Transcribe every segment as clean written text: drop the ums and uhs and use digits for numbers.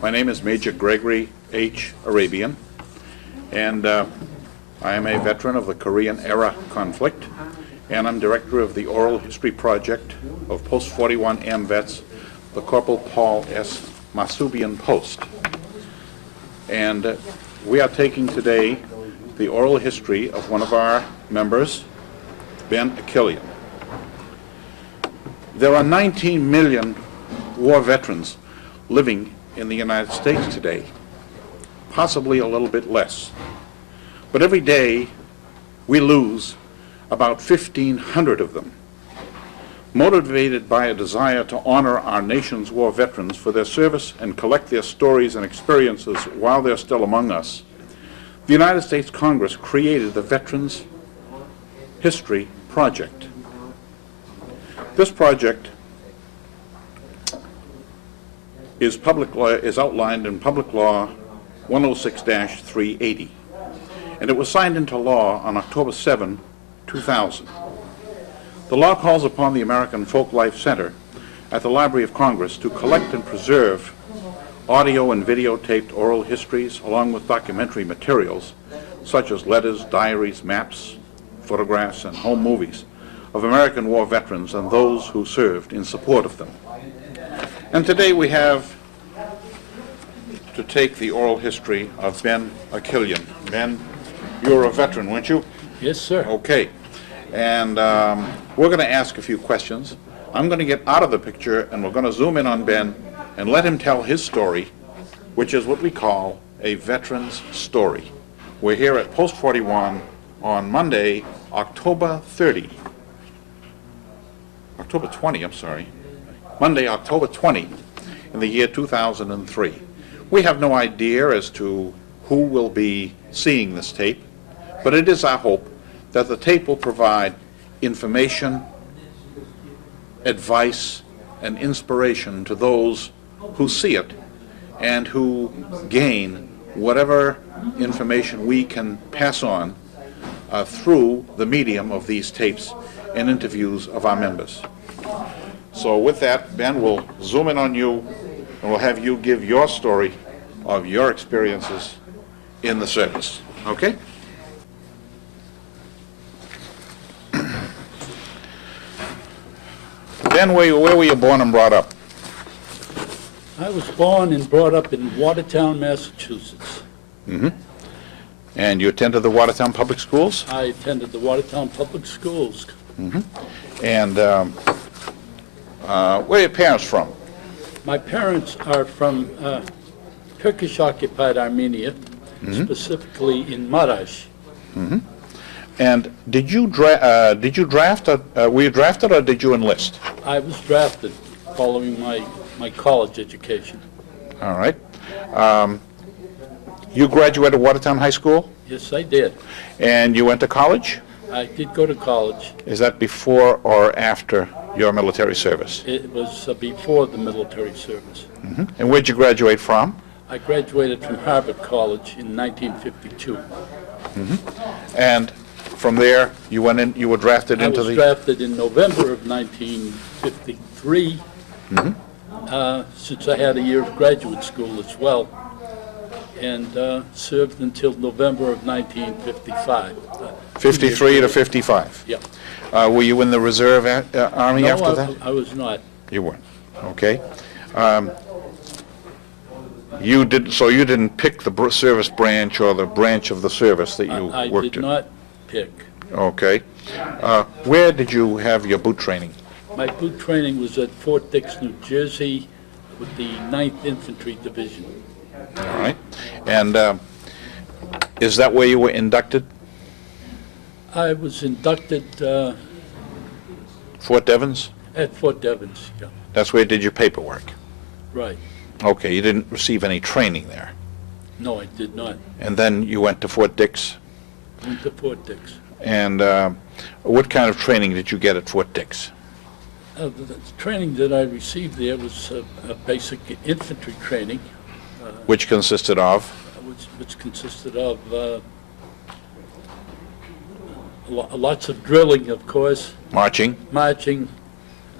My name is Major Gregory H. Arabian, and I am a veteran of the Korean-era conflict, and I'm director of the Oral History Project of Post-41 AMVETS, the Corporal Paul S. Masubian Post. And we are taking today the oral history of one of our members, Ben Akillian. There are 19 million war veterans living in the United States today, possibly a little bit less. But every day we lose about 1,500 of them. Motivated by a desire to honor our nation's war veterans for their service and collect their stories and experiences while they're still among us, the United States Congress created the Veterans History Project. This project is outlined in Public Law 106-380, and it was signed into law on October 7, 2000. The law calls upon the American Folklife Center at the Library of Congress to collect and preserve audio and videotaped oral histories along with documentary materials such as letters, diaries, maps, photographs, and home movies of American war veterans and those who served in support of them. And today we have to take the oral history of Ben Akillian. Ben, you're a veteran, weren't you? Yes, sir. Okay. And we're going to ask a few questions. I'm going to get out of the picture and we're going to zoom in on Ben and let him tell his story, which is what we call a veteran's story. We're here at Post 41 on Monday, October 20, Monday, October 20, in the year 2003. We have no idea as to who will be seeing this tape, but it is our hope that the tape will provide information, advice, and inspiration to those who see it and who gain whatever information we can pass on through the medium of these tapes and interviews of our members. So with that, Ben, we'll zoom in on you and we'll have you give your story of your experiences in the service. Okay? Ben, where were you born and brought up? I was born and brought up in Watertown, Massachusetts. Mm-hmm. And you attended the Watertown Public Schools? I attended the Watertown Public Schools. Mm-hmm. And where are your parents from? My parents are from Turkish-occupied Armenia, specifically in Marash. Mm-hmm. And did you draft? Were you drafted or did you enlist? I was drafted following my college education. All right. You graduated Watertown High School? Yes, I did. And you went to college? I did go to college. Is that before or after your military service? It was before the military service. Mm-hmm. And where'd you graduate from? I graduated from Harvard College in 1952. Mm-hmm. And from there, you went in. You were drafted into the. I was drafted in November of 1953. Mm-hmm. Since I had a year of graduate school as well, and served until November of 1955. 53 to 55. Yeah. Were you in the reserve army after that? I was not. You weren't. Okay. You did. So you didn't pick the service branch or the branch of the service that you I worked did in. not pick. Okay. Where did you have your boot training? My boot training was at Fort Dix, New Jersey, with the 9th Infantry Division. All right. And is that where you were inducted? I was inducted Fort Devens? at Fort Devens, yeah. That's where you did your paperwork. Right. Okay. You didn't receive any training there. No, I did not. And then you went to Fort Dix? Went to Fort Dix. And what kind of training did you get at Fort Dix? The training that I received there was a basic infantry training. Which consisted of? Which consisted of lots of drilling, of course. Marching? Marching,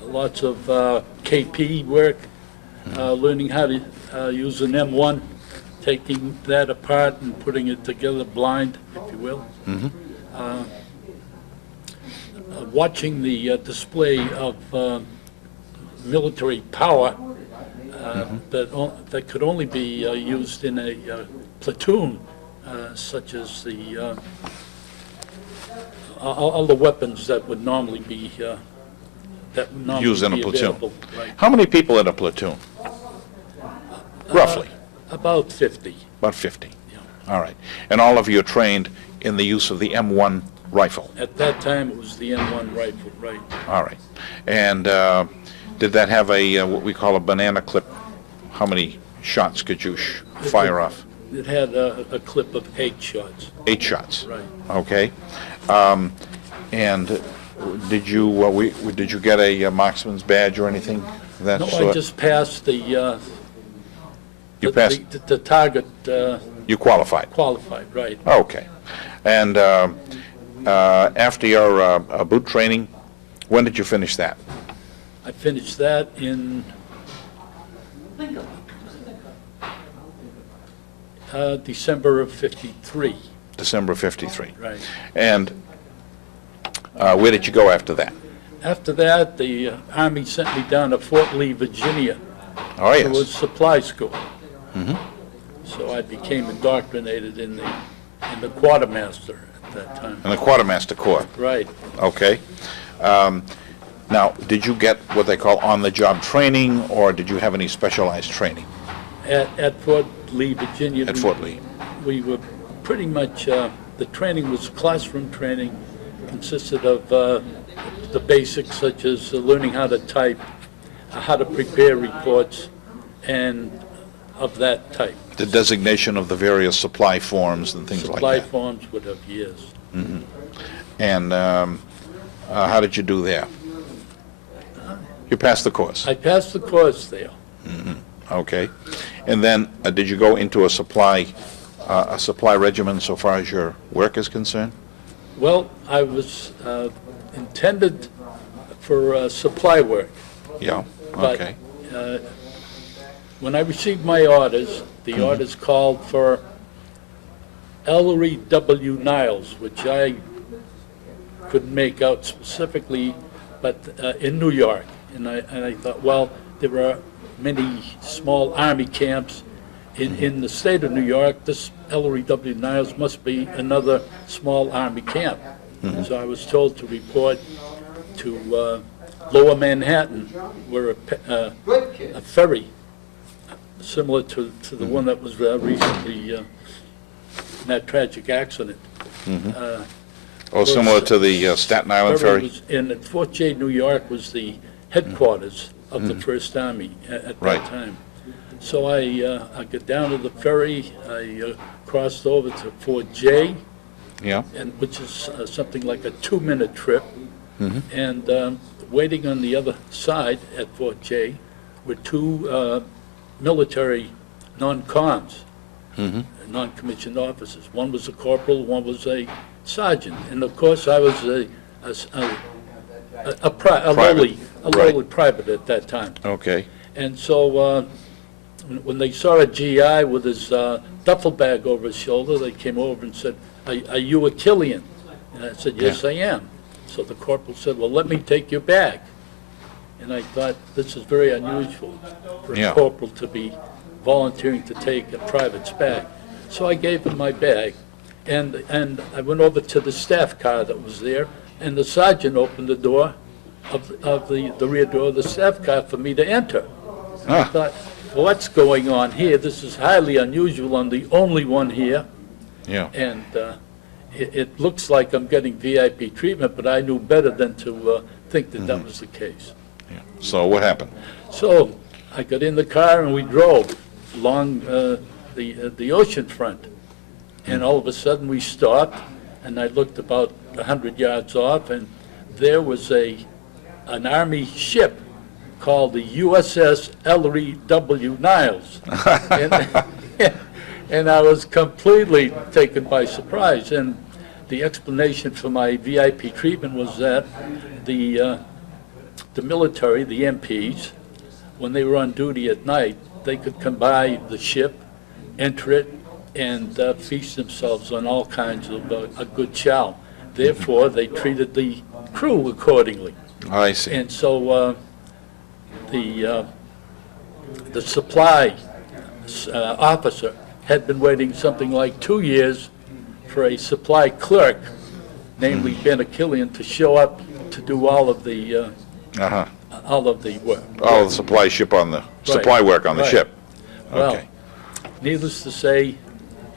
lots of KP work, learning how to use an M1, taking that apart and putting it together blind, if you will. Watching the display of military power that could only be used in a platoon, such as the all the weapons that would normally be Used in a platoon. available. Right. How many people in a platoon? Roughly? About 50. About 50. Yeah. All right. And all of you are trained in the use of the M1 rifle? At that time, it was the M1 rifle, right? All right. And did that have a, what we call a banana clip? How many shots could you fire off? It had a clip of 8 shots. 8 shots? Right. Okay. And did you did you get a marksman's badge or anything of that No, sort? I just passed You passed. the target You qualified. qualified, right? Okay. And after your boot training, when did you finish that? I finished that in December of '53. December 53. Right. And where did you go after that? After that, the Army sent me down to Fort Lee, Virginia. Oh, It was yes. supply school. So I became indoctrinated in the quartermaster at that time. In the Quartermaster Corps. Right. Okay. Now, did you get what they call on-the-job training, or did you have any specialized training At Fort Lee, Virginia. at Fort Lee? We were pretty much, the training was classroom training, consisted of the basics such as learning how to type, how to prepare reports, and of that type. The designation of the various supply forms and things like Supply that. forms would have years. And how did you do there? You passed the course. I passed the course there. Okay. And then did you go into a supply regimen so far as your work is concerned? Well, I was intended for supply work. Yeah. But Okay. when I received my orders, the orders called for Ellery W. Niles, which I couldn't make out specifically, but in New York. And I thought, well, there are many small Army camps in the state of New York. This Ellery W. Niles must be another small Army camp. So I was told to report to Lower Manhattan, where a ferry, similar to the one that was recently in that tragic accident. Similar to the Staten Island ferry? And at Fort J, New York was the headquarters of the First Army at Right. that time. So I got down to the ferry, I crossed over to Fort J, Yeah. which is something like a 2-minute trip. And waiting on the other side at Fort J were 2 military non-coms, non-commissioned officers. One was a corporal, one was a sergeant. And of course, I was a lowly private at that time. Okay. And so when they saw a GI with his duffel bag over his shoulder, they came over and said, are you Akillian? And I said, yes, I am. So the corporal said, well, let me take your bag. And I thought, this is very unusual for a corporal to be volunteering to take a private's bag. So I gave him my bag, and I went over to the staff car that was there, and the sergeant opened the door of the rear door of the staff car for me to enter. I thought, well, what's going on here? This is highly unusual. I'm the only one here. Yeah. And it looks like I'm getting VIP treatment, but I knew better than to think that that was the case. Yeah. So what happened? So I got in the car and we drove along the ocean front. And all of a sudden we stopped, and I looked about 100 yards off, and there was an Army ship called the USS Ellery W. Niles. And I was completely taken by surprise. And the explanation for my VIP treatment was that the military, the MPs, when they were on duty at night, they could come by the ship, enter it, and feast themselves on all kinds of a good chow. Therefore, they treated the crew accordingly. I see. And so the supply officer had been waiting something like 2 years for a supply clerk, namely Ben Akillian, to show up to do all of the work. All the supply supply work on the right. ship. Well, Okay. needless to say,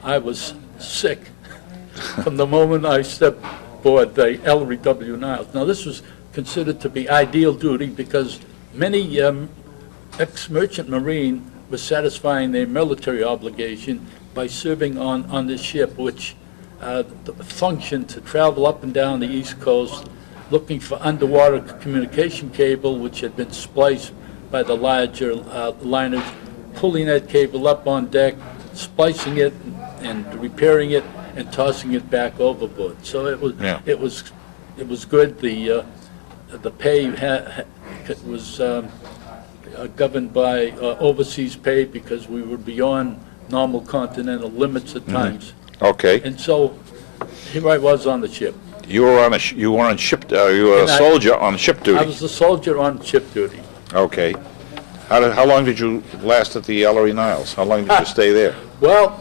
I was sick from the moment I stepped aboard the Ellery W. Niles. Now, this was considered to be ideal duty because many ex-merchant marine were satisfying their military obligation by serving on this ship, which functioned to travel up and down the East Coast, looking for underwater communication cable, which had been spliced by the larger liners, pulling that cable up on deck, splicing it and repairing it, and tossing it back overboard. So it was Yeah. it was good. The pay was governed by overseas pay because we were beyond normal continental limits at times. Okay. And so here I was on the ship. You were on you were on ship. You were a And soldier on ship I duty. was a soldier on ship duty. Okay. How long did you last at the Ellery Niles? How long did you stay there? Well,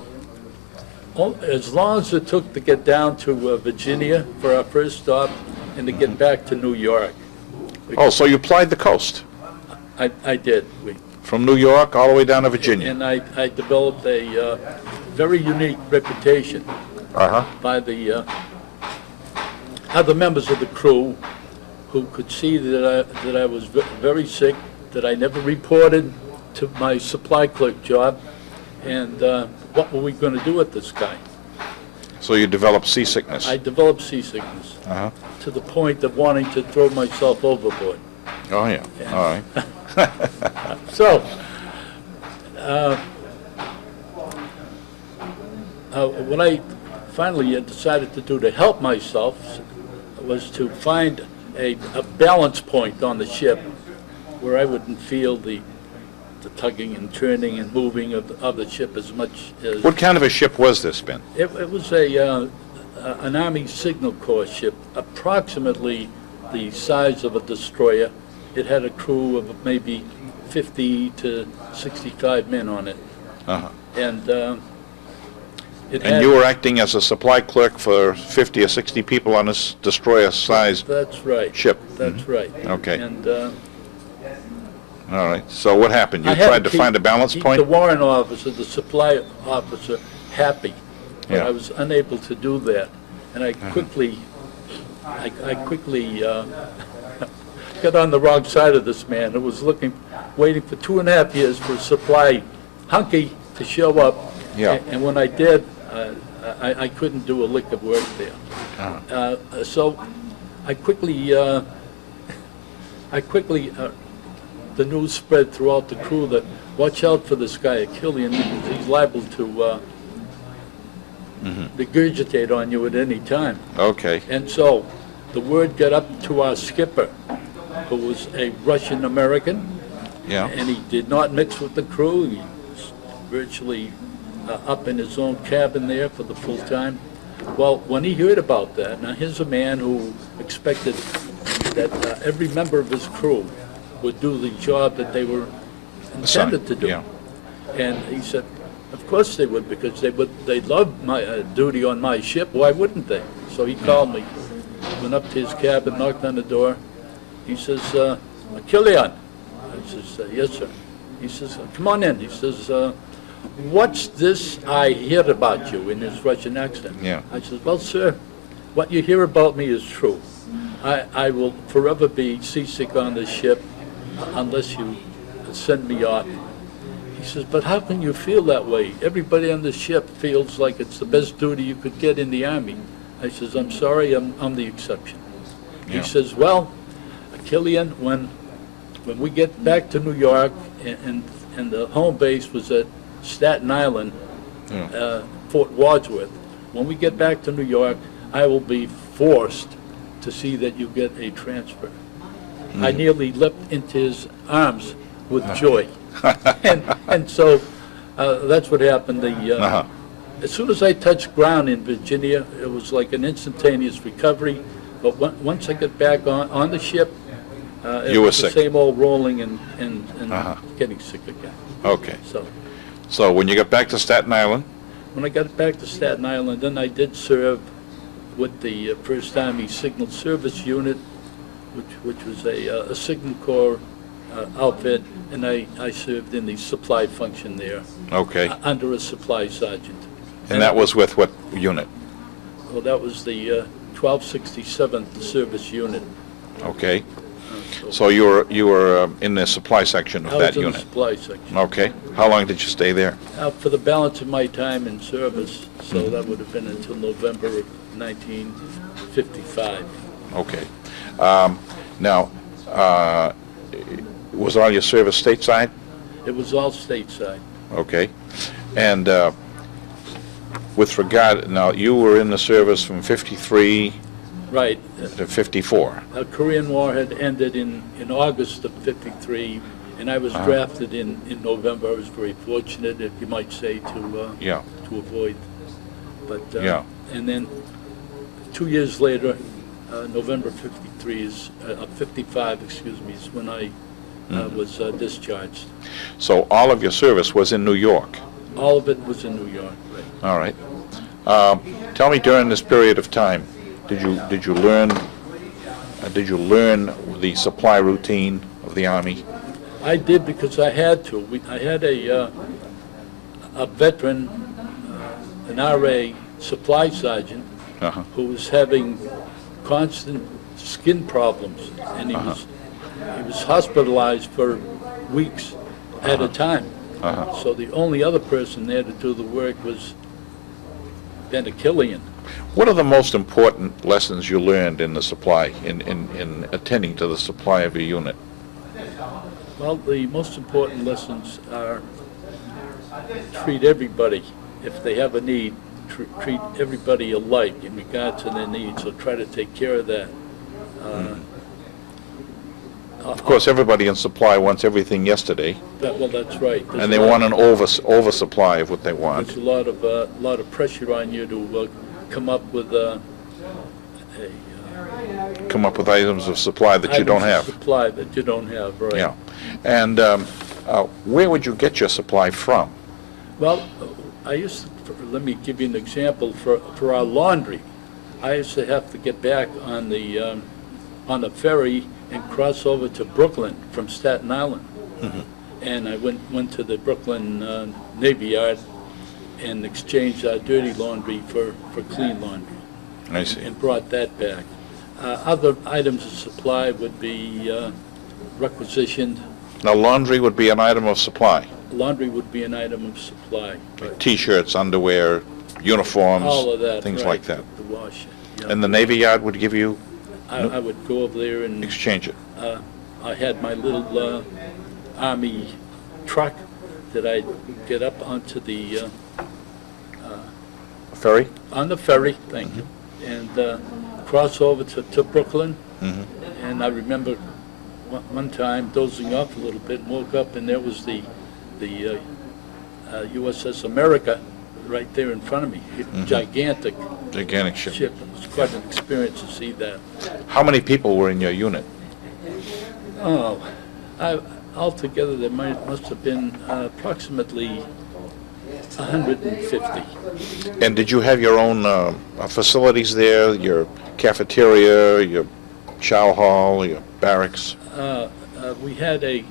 as long as it took to get down to Virginia for our first stop and to get back to New York. Oh, so you plied the coast I did. from New York all the way down to Virginia. And I developed a very unique reputation Uh-huh. by the other members of the crew who could see that I was very sick, that I never reported to my supply clerk job, and what were we going to do with this guy? So you developed seasickness. I developed seasickness Uh-huh. to the point of wanting to throw myself overboard. Oh, yeah. All right. So, what I finally decided to do to help myself was to find a balance point on the ship where I wouldn't feel the tugging and turning and moving of the ship as much as... What kind of a ship was this, Ben? It was an Army Signal Corps ship, approximately the size of a destroyer. It had a crew of maybe 50 to 65 men on it. Uh-huh. And it And had... you were acting as a supply clerk for 50 or 60 people on this destroyer-sized That's right. ship. That's right. Okay. And All right. So what happened? You I had tried to keep- find a balance keep point? the warrant officer, the supply officer, happy. But Yeah. I was unable to do that. And I quickly got on the wrong side of this man who was waiting for 2.5 years for a supply hunky to show up. Yeah. And when I did, I couldn't do a lick of work there. So I quickly, the news spread throughout the crew that watch out for this guy, Akillian, because he's liable to regurgitate on you at any time. Okay. And so the word got up to our skipper, who was a Russian-American, Yeah. and he did not mix with the crew. He was virtually up in his own cabin there for the full time. Well, when he heard about that, now here's a man who expected that every member of his crew would do the job that they were intended to do. Yeah. And he said, of course they would, because they loved my duty on my ship. Why wouldn't they? So he called me, went up to his cabin, knocked on the door. He says, Akillian. I says, yes, sir. He says, come on in. He says, what's this I hear about you, in his Russian accent? Yeah. I says, well, sir, what you hear about me is true. I will forever be seasick on this ship unless you send me off. He says, but how can you feel that way? Everybody on the ship feels like it's the best duty you could get in the Army. I says, I'm sorry, I'm the exception. Yeah. He says, well, Akillian, when we get back to New York, and the home base was at Staten Island, Fort Wadsworth, when we get back to New York, I will be forced to see that you get a transfer. I nearly leapt into his arms with joy. And so that's what happened. Uh-huh. As soon as I touched ground in Virginia, it was like an instantaneous recovery. But once I got back on the ship, it You were was the sick. same old rolling and Uh-huh. getting sick again. Okay. So When you got back to Staten Island, when I got back to Staten Island, then I did serve with the First Army Signal Service Unit, which was a Signal Corps outfit, and I served in the supply function there okay. under a supply sergeant. And that was with what unit? Well, that was the 1267th Service Unit. Okay. So you were in the supply section of I that was in the unit? supply section. Okay. How long did you stay there? For the balance of my time in service, so Mm-hmm. that would have been until November of 1955. Okay. Now, was all your service stateside? It was all stateside. Okay. And with regard, now, you were in the service from 53 Right. to 54. The Korean War had ended in August of '53, and I was drafted in November. I was very fortunate, if you might say, Yeah. to avoid. But Yeah. and then 2 years later, November '55, excuse me, is when I was discharged. So all of your service was in New York? All of it was in New York. Right. All right. Tell me, during this period of time, did you learn the supply routine of the Army? I did because I had to. I had a veteran, an RA supply sergeant, Uh-huh. who was having constant skin problems, and he was hospitalized for weeks at a time. So the only other person there to do the work was Ben Akillian. What are the most important lessons you learned in the supply, in attending to the supply of your unit? Well, the most important lessons are treat everybody, if they have a need, treat everybody alike in regard to their needs, so try to take care of that. Of course, everybody in supply wants everything yesterday, Well, that's right. There's and they a lot- want an oversupply of what they want. There's a lot of pressure on you to come up with Come up with items of supply that you don't items of have. supply that you don't have, right? Yeah. And where would you get your supply from? Well, I used to, let me give you an example. For our laundry, I used to have to get back on the ferry and cross over to Brooklyn from Staten Island. And I went to the Brooklyn Navy Yard and exchanged our dirty laundry for clean laundry, I see. and brought that back. Other items of supply would be requisitioned. Now, laundry would be an item of supply. Laundry would be an item of supply. Like T-shirts, underwear, uniforms, All of that, things right, like that. The wash. Yeah. And the Navy Yard would give you, I would go over there and exchange it. I had my little Army truck that I'd get up onto the Ferry? on the ferry, thank you, and cross over to Brooklyn. And I remember one time dozing off a little bit and woke up, and there was the USS America right there in front of me. Gigantic Gigantic ship. ship. It was quite an experience to see that. How many people were in your unit? Oh, altogether there must have been approximately 150. And did you have your own facilities there, your cafeteria, your chow hall, your barracks? We had a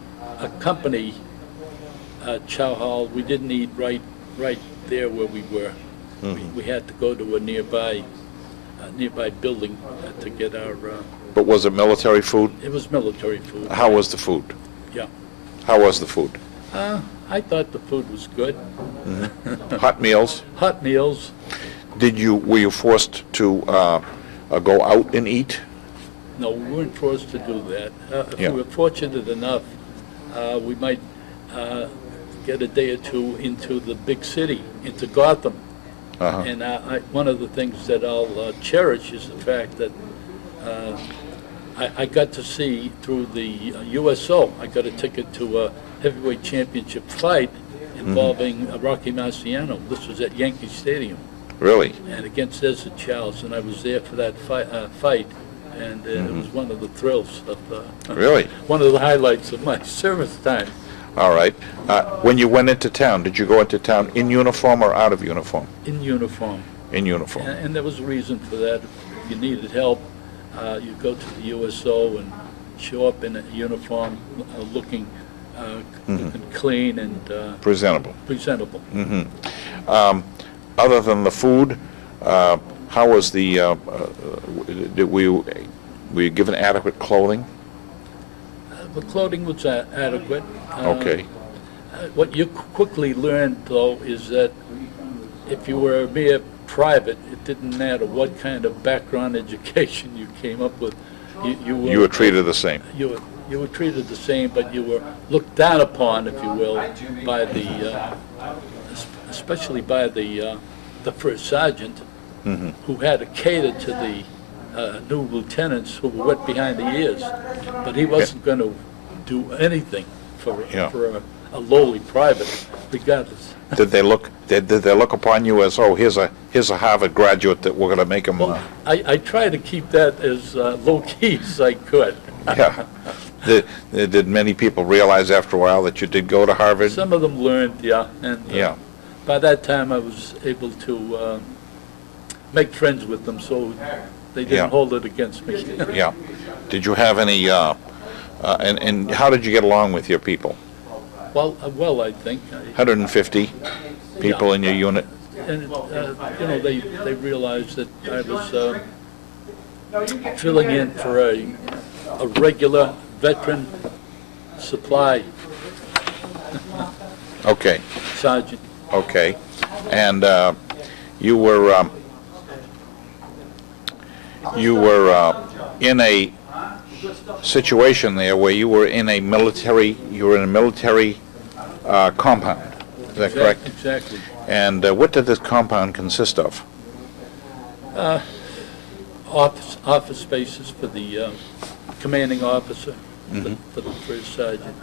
company chow hall. We didn't eat right there where we were. We had to go to a nearby building to get our. But was it military food? It was military food. How was the food? Yeah. How was the food? I thought the food was good. Hot meals? Hot meals. Were you forced to go out and eat? No, we weren't forced to do that. If Yeah. we were fortunate enough, we might get a day or two into the big city, into Gotham. And one of the things that I'll cherish is the fact that I got to see through the USO, I got a ticket to a heavyweight championship fight involving Rocky Marciano. This was at Yankee Stadium, Really? and against Ezra Charles, and I was there for that fight, and it was one of the thrills of Really? one of the highlights of my service time. All right. When you went into town, did you go into town in uniform or out of uniform? In uniform. In uniform. And there was a reason for that. If you needed help, you go to the USO and show up in a uniform looking clean and Presentable. presentable. Other than the food, how was the, were you given adequate clothing? The clothing was adequate. Okay. What you quickly learned, though, is that if you were a mere private, it didn't matter what kind of background education you came up with. You were treated the same. You were treated the same, but you were looked down upon, if you will, by the, especially by the first sergeant, who had to cater to the new lieutenants who were wet behind the ears. But he wasn't going to do anything for a lowly private, regardless. Did they look upon you as, oh, here's a Harvard graduate that we're going to make him? Well, I try to keep that as low key as I could. Yeah. Did many people realize after a while that you did go to Harvard? Some of them learned, yeah, and Yeah. by that time I was able to make friends with them, so they didn't Yeah. hold it against me. Yeah. Did you have any, and how did you get along with your people? Well, I think. 150 people in your unit? And, you know, they realized that I was filling in for a regular veteran supply Okay, sergeant. okay. And you were in a situation there where you were in a military compound. Is that correct? Exactly. And what did this compound consist of? Office spaces for the commanding officer, for the first sergeant,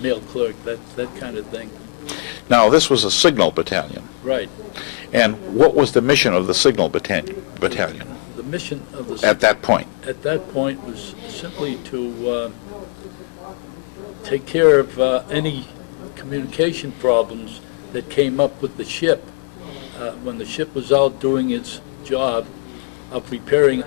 mail clerk, that kind of thing. Now, this was a signal battalion. Right. And what was the mission of the signal battalion The mission of the at that point? at that point was simply to take care of any communication problems that came up with the ship. When the ship was out doing its job of repairing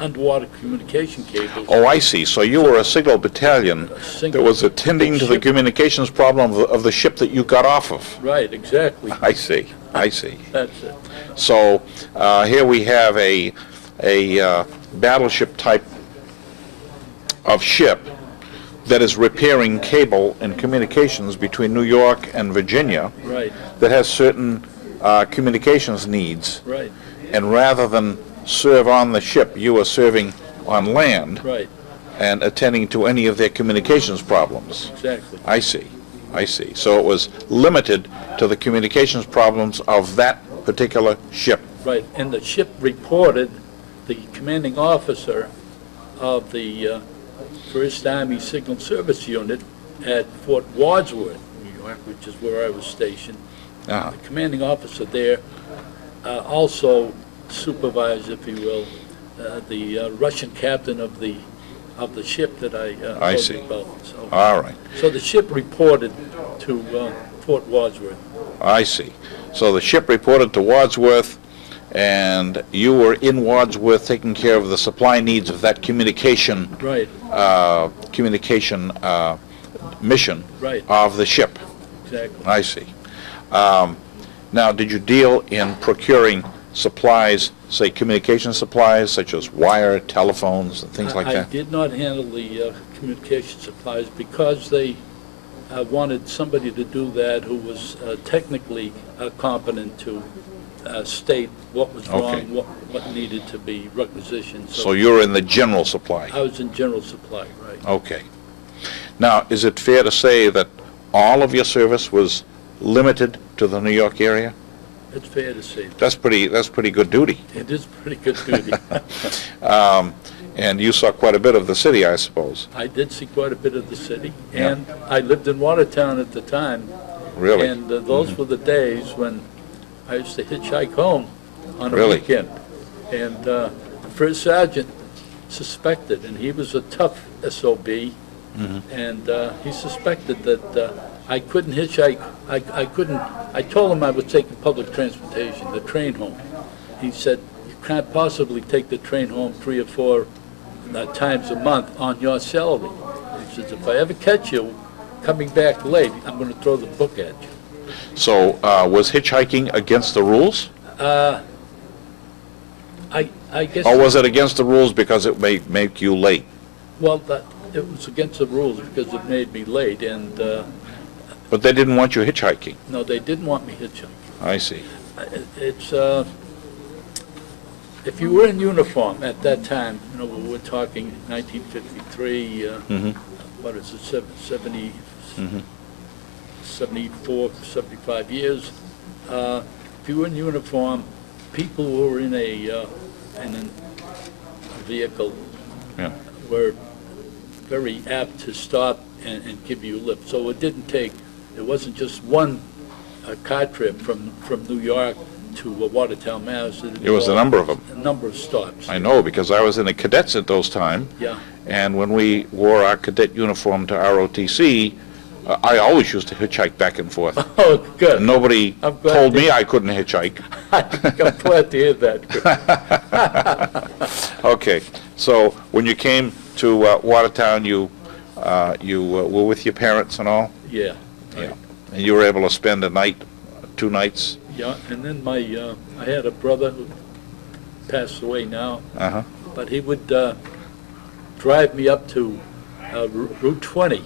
underwater communication cables. Oh, I see. So you were a signal battalion that was attending to the ship. communications problem of the ship that you got off of. Right, exactly. I see. I see. That's it. So here we have a battleship type of ship that is repairing cable and communications between New York and Virginia Right, that has certain communications needs. right, And rather than serve on the ship, you were serving on land right, and attending to any of their communications problems. exactly. I see. I see. So it was limited to the communications problems of that particular ship. Right, and the ship reported, the commanding officer of the First Army Signal Service Unit at Fort Wadsworth, New York, which is where I was stationed. Uh-huh. The commanding officer there also supervised, if you will, the Russian captain of the ship that I told see. you about. So, All right. so the ship reported to Fort Wadsworth. I see. So the ship reported to Wadsworth, and you were in Wadsworth taking care of the supply needs of that communication Right, mission right, of the ship. exactly. I see. Now, did you deal in procuring supplies, say communication supplies, such as wire, telephones, and things like I that? did not handle the communication supplies because they wanted somebody to do that who was technically competent to state what was wrong, Okay. what needed to be requisitioned. So you're in the general supply? I was in general supply, right. Okay. Now, is it fair to say that all of your service was limited to the New York area? It's fair to say. That's pretty good duty. It is pretty good duty. And you saw quite a bit of the city, I suppose. I did see quite a bit of the city, Yeah. and I lived in Watertown at the time. Really? And those were the days when I used to hitchhike home on a Really? weekend. And the first sergeant suspected, and he was a tough SOB, and he suspected that I couldn't hitchhike. I told him I was taking public transportation, the train home. He said, "You can't possibly take the train home 3 or 4 times a month on your salary." He says, "If I ever catch you coming back late, I'm going to throw the book at you." So was hitchhiking against the rules? I guess. Or was it against the rules because it may make you late? Well, it was against the rules because it made me late, and But they didn't want you hitchhiking. no, they didn't want me hitchhiking. I see. It's if you were in uniform at that time, we're talking 1953. What is it? 74, 75 years. If you were in uniform, people who were in a vehicle Yeah. were very apt to stop and give you a lift. So it wasn't just one car trip from New York to Watertown, Mass. There was a number of them. A number of stops. I know, because I was in the cadets at those time, Yeah. and when we wore our cadet uniform to ROTC, I always used to hitchhike back and forth. Oh, good. Nobody I'm glad told to- me I couldn't hitchhike. I'm glad to hear that. Good. Okay, so when you came to Watertown, you were with your parents and all? Yeah. Yeah. And you were able to spend a night, 2 nights? Yeah, and then I had a brother who passed away now, Uh-huh. but he would drive me up to Route 20,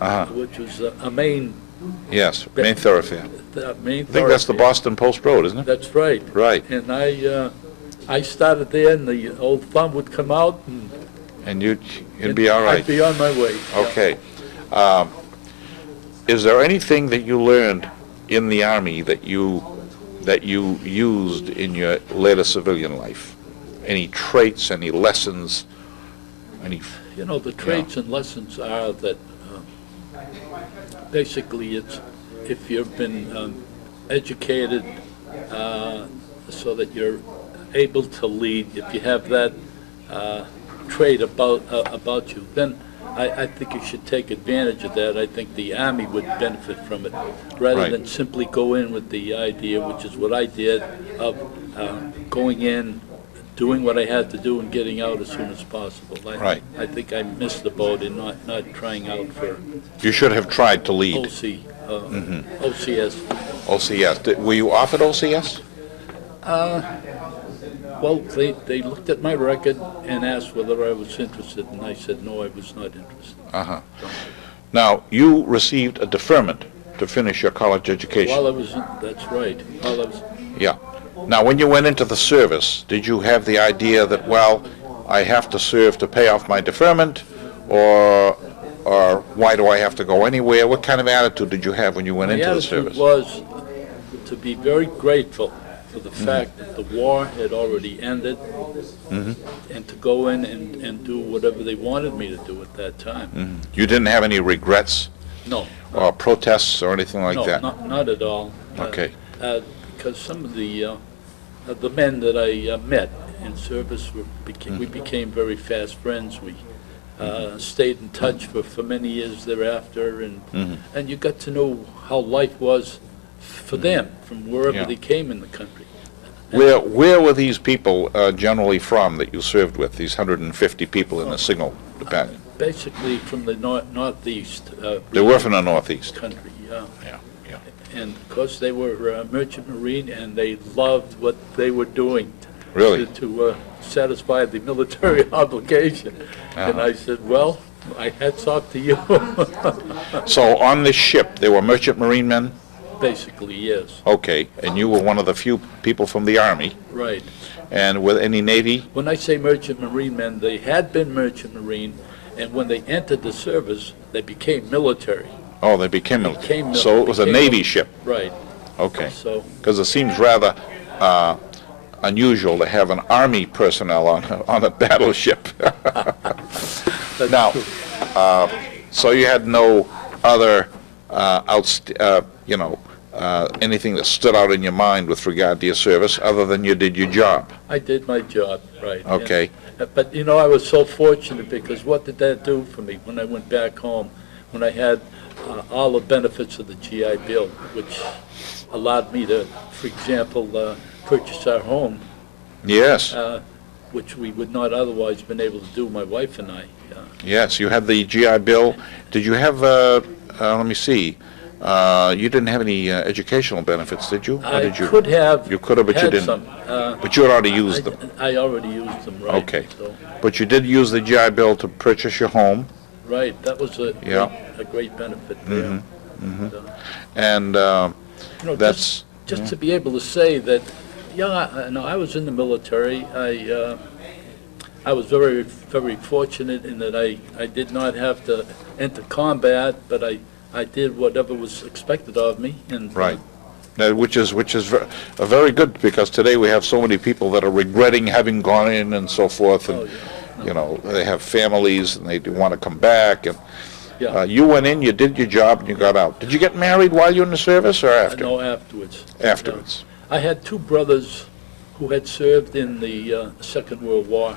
Uh-huh. which was a main Yes, main thoroughfare. main. I think that's the thoroughfare. Boston Post Road, isn't it? That's right. Right. And I started there, and the old thumb would come out, and And you'd be all right. I'd be on my way. Yeah. Okay. Is there anything that you learned in the Army that you used in your later civilian life? Any traits, any lessons, any... The traits and lessons are that basically it's if you've been educated so that you're able to lead, if you have that trait about you, then I think you should take advantage of that. I think the Army would benefit from it, rather Right. than simply go in with the idea, which is what I did, of going in, doing what I had to do, and getting out as soon as possible. Right. I think I missed the boat in not trying out for You should have tried to lead. OCS. OCS. Were you offered OCS? Well, they looked at my record and asked whether I was interested, and I said no, I was not interested. Uh-huh. Now, you received a deferment to finish your college education. While I was, that's right, while I was, Yeah. Now, when you went into the service, did you have the idea that, well, I have to serve to pay off my deferment, or why do I have to go anywhere? What kind of attitude did you have when you went my into the attitude service? was to be very grateful for the fact that the war had already ended, and to go in and do whatever they wanted me to do at that time. You didn't have any regrets No, or protests or anything like no, that? not at all. Okay. Because some of the men that I met in service, we became very fast friends. We stayed in touch for many years thereafter, and you got to know how life was for them from wherever Yeah. they came in the country. Where were these people generally from that you served with, these 150 people in the signal battalion? Basically from the northeast. They were from the Northeast. Country, yeah. Yeah, yeah. And of course, they were merchant marine, and they loved what they were doing. Really? To satisfy the military obligation. And I said, well, my hat's off to you. So on this ship, there were merchant marine men? Basically, yes. Okay, and you were one of the few people from the Army. Right. And with any Navy? When I say merchant marine men, they had been merchant marine, and when they entered the service, they became military. Oh, they became military. Became mil- So it was a became Navy mil- ship. Right. Okay. So, Because it seems rather unusual to have an Army personnel on a battleship. that's Now, true. So you had no other, anything that stood out in your mind with regard to your service, other than you did your job? I did my job, right. Okay. But, I was so fortunate, because what did that do for me when I went back home, when I had all the benefits of the GI Bill, which allowed me to, for example, purchase our home, Yes, which we would not otherwise been able to do, my wife and I. yes, you had the GI Bill. Did you have, let me see, you didn't have any educational benefits, did you? Or I did you? could have You could have, but you had didn't. some. But you had already used them. I already used them, right. Okay. So, But you did use the GI Bill to purchase your home, right, that was Yeah. a great benefit there. and that's, Just to be able to say that, I was in the military. I was very, very fortunate in that I did not have to enter combat, but I did whatever was expected of me. And right. Which is very good, because today we have so many people that are regretting having gone in and so forth, and, they have families and they do want to come back, and Yeah. you went in, you did your job, and you got out. Did you get married while you were in the service, or after? No, afterwards. Afterwards. I had two brothers who had served in the Second World War,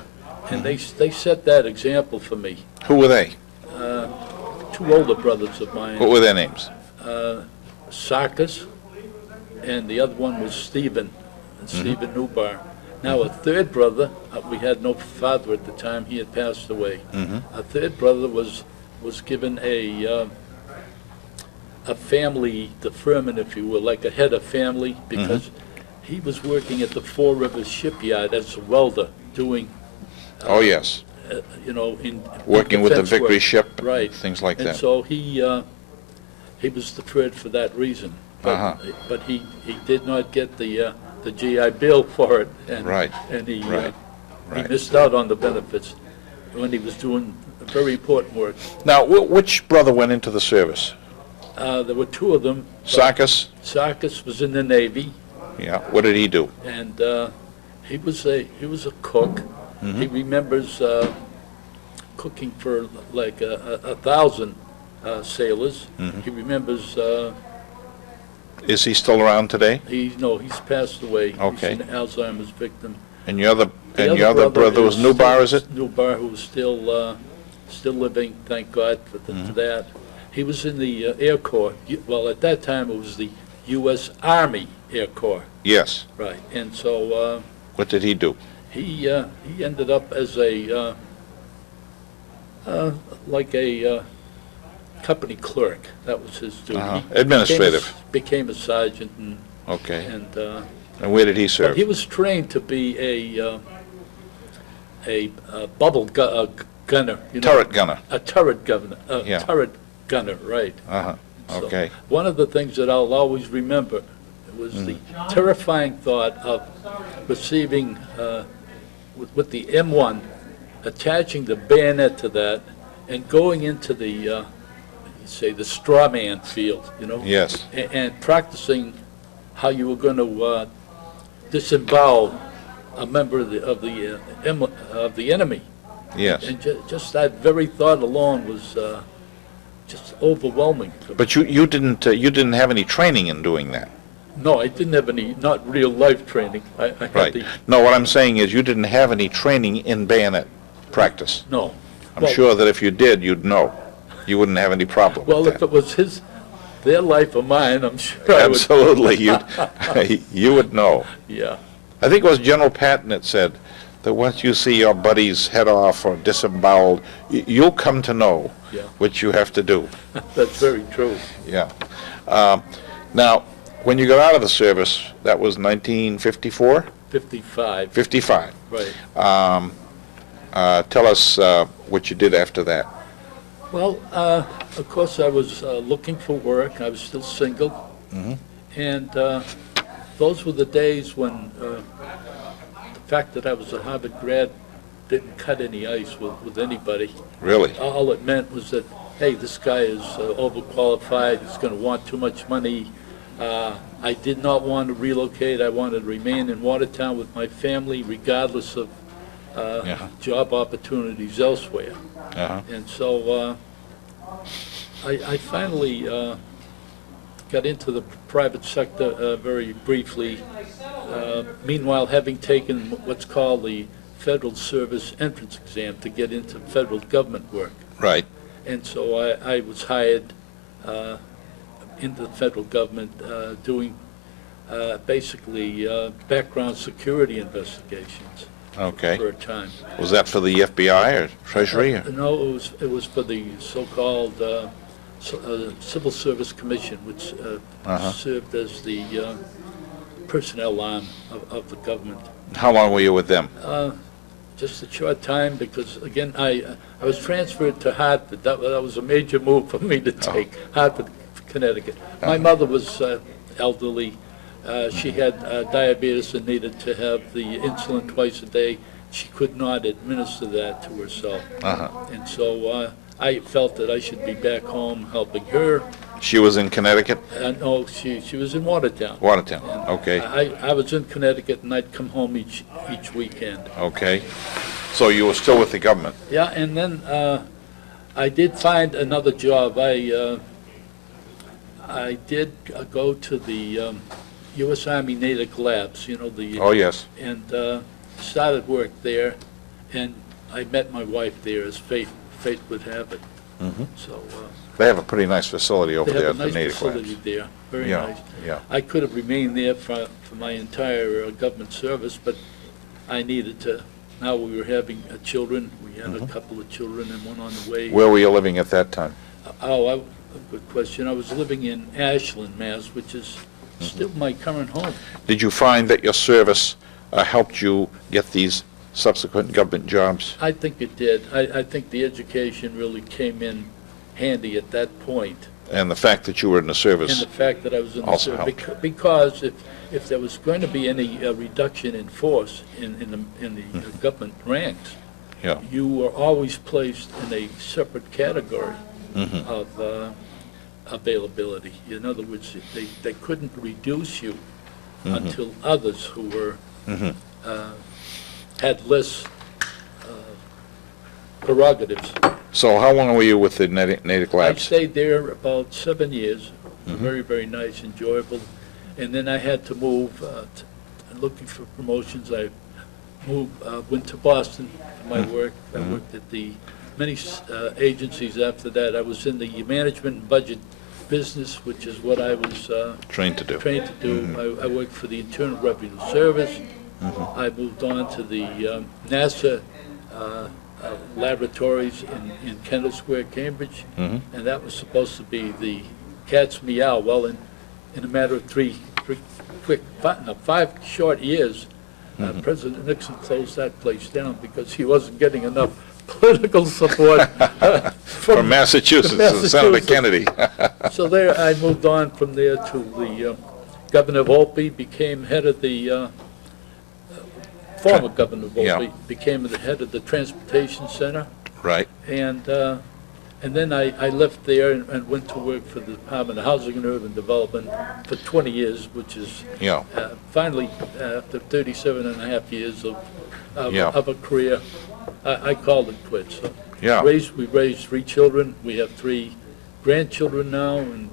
and they set that example for me. Who were they? Two older brothers of mine, What were their names? Sarkis, and the other one was Stephen Newbar. Now, a third brother, we had no father at the time, he had passed away. A third brother was given a family deferment, if you will, like a head of family, because he was working at the Four Rivers shipyard as a welder, doing, Oh, yes. in Working with the defense work. Victory ship, Right. things like And that. so he was deferred for that reason. Uh-huh. But he did not get the GI Bill for it. And, Right. And he Right. missed out on the benefits when he was doing very important work. Now, which brother went into the service? There were two of them. Sarkis? Sarkis was in the Navy, Yeah. What did he do? and he was a cook. He remembers cooking for like 1,000 sailors. He remembers. Is he still around today? He's passed away. Okay. He's an Alzheimer's victim. And your other The brother was Newbar, is it? Newbar, who was still living, thank God for that. He was in the Air Corps. Well, at that time, it was the U.S. Army Air Corps. Yes. Right. And so What did he do? he ended up as a company clerk. That was his duty. He Administrative. became a sergeant, and Okay. and And where did he but serve? he was trained to be a bubble gunner. Turret gunner. A turret gunner. Yeah. Turret gunner, right. Uh-huh. So, Okay. one of the things that I'll always remember was the terrifying thought of receiving, with the M1, attaching the bayonet to that, and going into the, the straw man field, Yes. and practicing how you were going to disembowel a member of the enemy. Yes. And just that very thought alone was just overwhelming. But you didn't have any training in doing that. No, I didn't have any, not real life training. I had Right. No, what I'm saying is you didn't have any training in bayonet practice. No. I'm Well- sure that if you did, you'd know. You wouldn't have any problem Well, with if that. it was their life or mine, I'm sure I would. Absolutely, you would know. Yeah, I think it was General Patton that said that once you see your buddy's head off or disemboweled, you'll come to know Yeah. what you have to do. that's very true. Yeah. Now, when you got out of the service, that was 1954? 55, 55. right. Tell us what you did after that. Well, of course, I was looking for work. I was still single. And those were the days when the fact that I was a Harvard grad didn't cut any ice with anybody. Really? All it meant was that, hey, this guy is overqualified, he's going to want too much money, I did not want to relocate. I wanted to remain in Watertown with my family regardless of job opportunities elsewhere. Uh-huh. And so I finally got into the private sector very briefly, meanwhile having taken what's called the Federal Service Entrance Exam to get into federal government work. Right. And so I was hired into the federal government doing basically background security investigations Okay. for a time. Was that for the FBI or Treasury? Or? No, it was for the so-called Civil Service Commission, which served as the personnel arm of the government. How long were you with them? Just a short time, because again, I was transferred to Hartford. That was a major move for me to take, Hartford, Connecticut. My mother was elderly. She had diabetes and needed to have the insulin twice a day. She could not administer that to herself. And so I felt that I should be back home helping her. She was in Connecticut? No, she was in Watertown. Watertown, And okay. I was in Connecticut, and I'd come home each weekend. Okay. So you were still with the government? Yeah, and then I did find another job. I did go to the U.S. Army Natick Labs, Oh, yes. and started work there, and I met my wife there, as fate would have it. So They have a pretty nice facility over they there have at a the nice Native facility Labs. there, very Yeah, nice. yeah. I could have remained there for my entire government service, but I needed to. Now we were having children. We had a couple of children and one on the way. Where were you living at that time? A good question. I was living in Ashland, Mass., which is still my current home. Did you find that your service helped you get these subsequent government jobs? I think it did. I think the education really came in handy at that point. And the fact that you were in the And service? the fact that I was in the Also service, helped. because if there was going to be any reduction in force in the government ranks, Yeah. you were always placed in a separate category of availability. In other words, they couldn't reduce you until others who were had less prerogatives. So how long were you with the Natick I Labs? stayed there about 7 years. Very, very nice, enjoyable. And then I had to move, looking for promotions. I moved, went to Boston for my work. I worked at the many agencies after that. I was in the management and budget business, which is what I was Trained to do. trained to do. I worked for the Internal Revenue Service. I moved on to the NASA laboratories in Kendall Square, Cambridge, and that was supposed to be the cat's meow. Well, in a matter of 5 short years, President Nixon closed that place down because he wasn't getting enough political support From Massachusetts, Senator Kennedy. So there, I moved on from there to the Governor Volpe, became head of the former Governor Volpe, Yeah. became the head of the Transportation Center, Right. and then I left there and went to work for the Department of Housing and Urban Development for 20 years, which is Yeah. finally, after 37 and a half years Yeah. of a career, I called it quits. So Yeah. we raised 3 children. We have 3 grandchildren now, and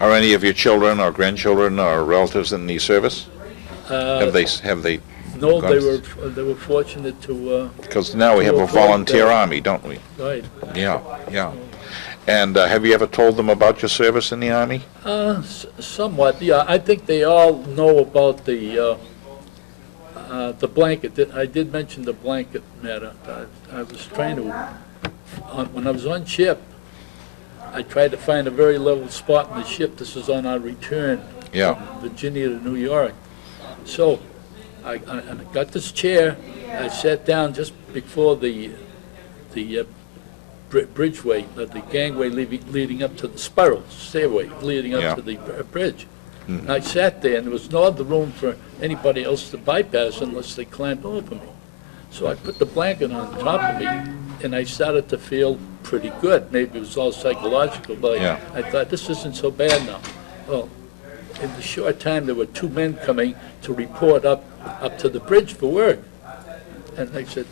Are any of your children or grandchildren or relatives in the service? Have they? no, gone- they were fortunate to, Because now we have a to avoid volunteer that. army, don't we? right. Yeah, yeah. And have you ever told them about your service in the army? Somewhat, yeah. I think they all know about the blanket. I did mention the blanket matter. I was trying to, when I was on ship, I tried to find a very level spot in the ship. This is on our return Yeah. from Virginia to New York. So I got this chair. I sat down just before the bridgeway, the gangway leading up to the spiral stairway leading up Yeah. to the bridge. And I sat there, and there was no other room for anybody else to bypass unless they climbed over me. So I put the blanket on top of me, and I started to feel pretty good. Maybe it was all psychological, but Yeah. I thought, this isn't so bad now. Well, in the short time, there were 2 men coming to report up to the bridge for work. And they said,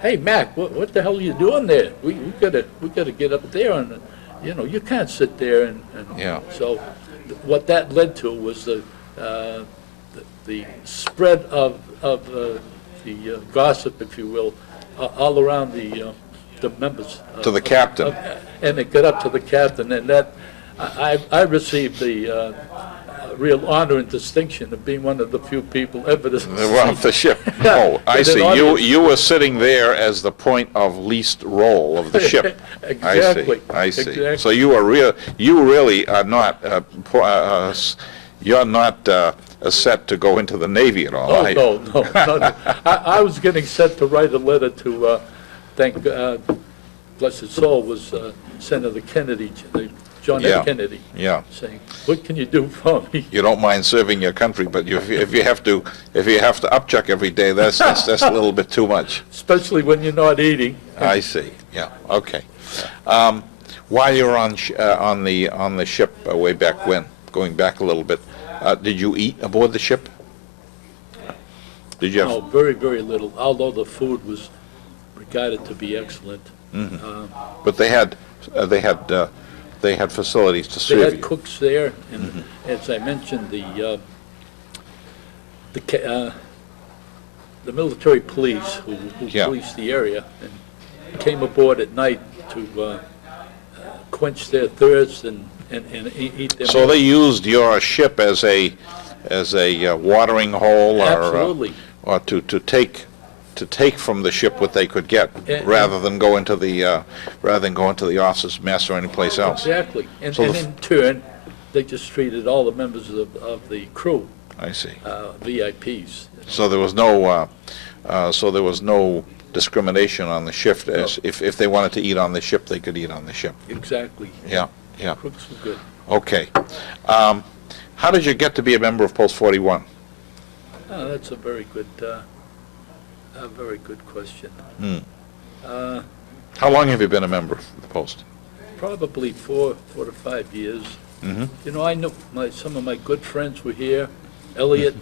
"Hey, Mac, what the hell are you doing there? We gotta get up there, and you can't sit there." And Yeah. so what that led to was the spread of the gossip, if you will, all around the members. To the captain. And it got up to the captain, and that I received the real honor and distinction of being one of the few people ever to Well, off the ship. Oh, I With an see. audience. You were sitting there as the point of least roll of the ship. Exactly. I see. Exactly. So you really are not, you're not set to go into the Navy at all, Oh, are you? no. I was getting set to write a letter to, thank, bless his soul, was Senator Kennedy, John Yeah. F. Kennedy, Yeah. saying, "What can you do for me?" You don't mind serving your country, but if you have to upchuck every day, that's a little bit too much. Especially when you're not eating. I see. Yeah. Okay. While you were on the ship way back when, going back a little bit, did you eat aboard the ship? Did you have? No, very, very little, although the food was regarded to be excellent. But they had facilities to They serve had you. cooks there, and as I mentioned, the military police who Yeah. policed the area and came aboard at night to quench their thirst and eat their So meals. they used your ship as a watering hole, Absolutely. or to take from the ship what they could get, And- rather than go into the office mess or any place else. Exactly. And So and the- in turn, they just treated all the members of the crew, I see. VIPs. So there was no discrimination on the shift, as if they wanted to eat on the ship, they could eat on the ship. Exactly. Yeah, yeah. Crooks were good. Okay. How did you get to be a member of Post 41? Oh, that's a very good question. How long have you been a member of the Post? Probably 4 to 5 years. Mm-hmm. I know some of my good friends were here. Elliot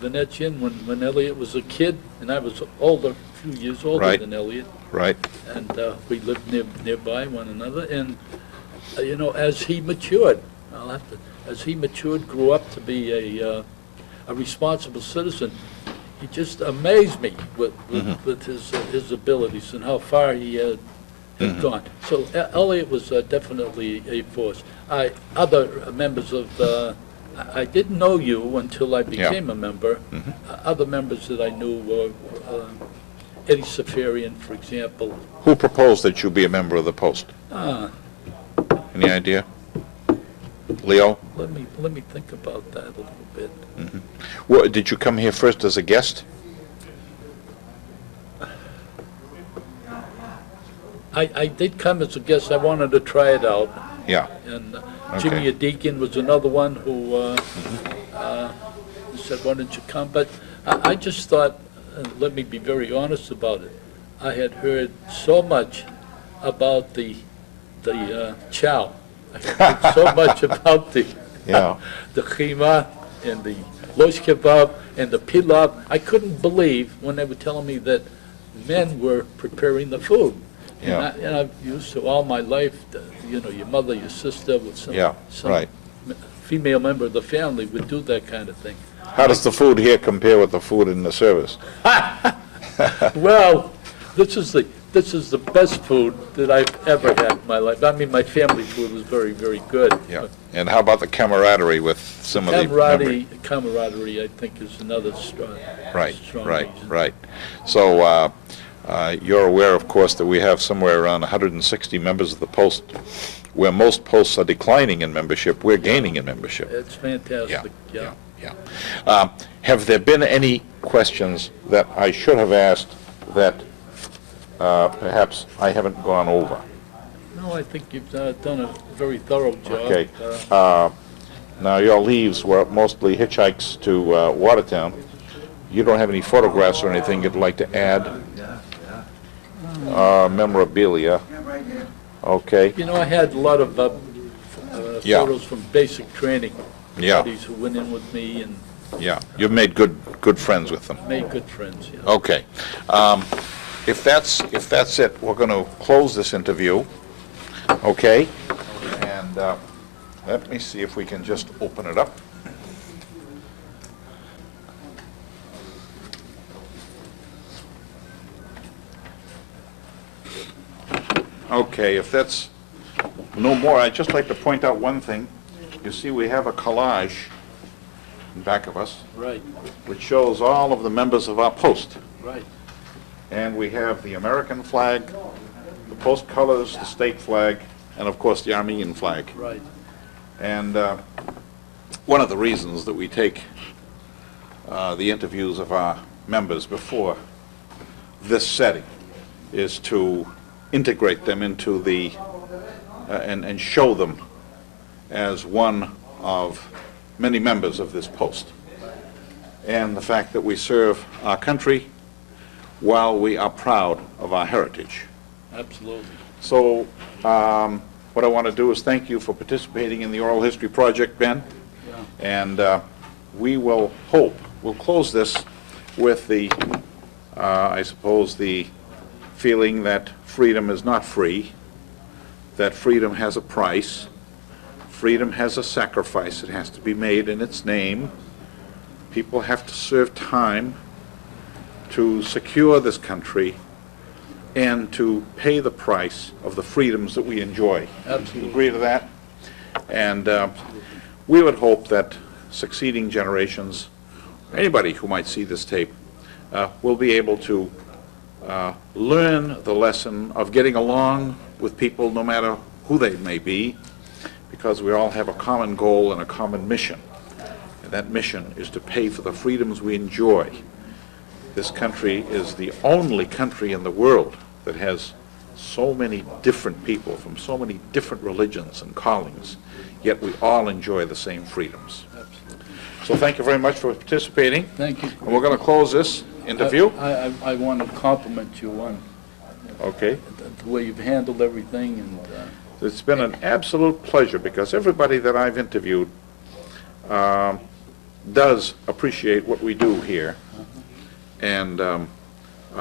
Venetian, when Elliot was a kid, and I was older, a few years older Right. than Elliot, Right. and we lived nearby one another. And as he matured, grew up to be a responsible citizen, he just amazed me with his abilities and how far he had gone. So Elliot was definitely a force. Other members of I didn't know you until I became a member. Other members that I knew were Eddie Safarian, for example. Who proposed that you be a member of the Post? Any idea? Leo? Let me think about that a little bit. Well, did you come here first as a guest? I did come as a guest. I wanted to try it out. Yeah. And Okay. Jimmy Adekin was another one who said, "Why don't you come?" But I just thought, let me be very honest about it. I had heard so much about the chow. I had heard so much about the Yeah. the khima and the losh kebab and the pilaf. I couldn't believe when they were telling me that men were preparing the food. Yeah. And I've used to all my life, your mother, your sister, with some right. female member of the family would do that kind of thing. How does the food here compare with the food in the service? Well, this is the best food that I've ever had in my life. I mean, my family food was very, very good. Yeah. And how about the camaraderie with some of the members? Camaraderie, I think, is another strong Right, strong right, reason. right. So you're aware, of course, that we have somewhere around 160 members of the Post, where most posts are declining in membership. We're gaining in membership. It's fantastic, yeah. Have there been any questions that I should have asked that perhaps I haven't gone over? No, I think you've done a very thorough job. Okay. Now, your leaves were mostly hitchhikes to Watertown. You don't have any photographs or anything you'd like to add? Memorabilia. Okay. I had a lot of Yeah. photos from basic training. Yeah. buddies who went in with me and Yeah, you've made good friends with them. made good friends, yeah. Okay. If that's it, we're going to close this interview, okay? And let me see if we can just open it up. Okay, if that's no more, I'd just like to point out one thing. You see, we have a collage in back of us, Right, which shows all of the members of our post. right. And we have the American flag, the post colors, the state flag, and of course the Armenian flag. Right. And one of the reasons that we take the interviews of our members before this setting is to integrate them into the, and show them as one of many members of this post. And the fact that we serve our country while we are proud of our heritage. Absolutely. So what I want to do is thank you for participating in the Oral History Project, Ben. Yeah. And we will hope, we'll close this with the, I suppose, the feeling that freedom is not free, that freedom has a price, freedom has a sacrifice that has to be made in its name. People have to serve time to secure this country and to pay the price of the freedoms that we enjoy. Absolutely. Agree to that? And we would hope that succeeding generations, anybody who might see this tape, will be able to learn the lesson of getting along with people no matter who they may be, because we all have a common goal and a common mission. And that mission is to pay for the freedoms we enjoy. This country is the only country in the world that has so many different people from so many different religions and callings, yet we all enjoy the same freedoms. Absolutely. So thank you very much for participating. Thank you. And we're going to close this interview. I want to compliment you on Okay. the way you've handled everything, and It's been an absolute pleasure, because everybody that I've interviewed does appreciate what we do here. And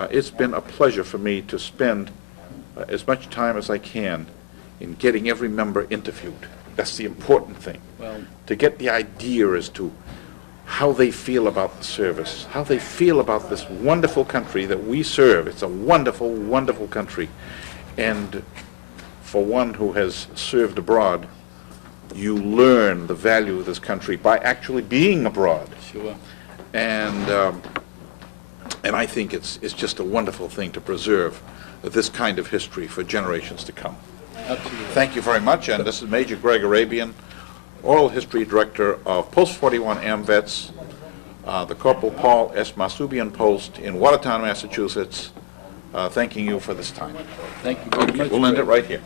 it's been a pleasure for me to spend as much time as I can in getting every member interviewed. That's the important thing. well, To get the idea as to how they feel about the service, how they feel about this wonderful country that we serve. It's a wonderful, wonderful country. And for one who has served abroad, you learn the value of this country by actually being abroad. sure. And I think it's just a wonderful thing to preserve this kind of history for generations to come. Absolutely. Thank you very much, and this is Major Greg Arabian, Oral History Director of Post 41 AMVETS, the Corporal Paul S. Masubian Post in Watertown, Massachusetts, thanking you for this time. Thank you very much. We'll end it Greg. right here.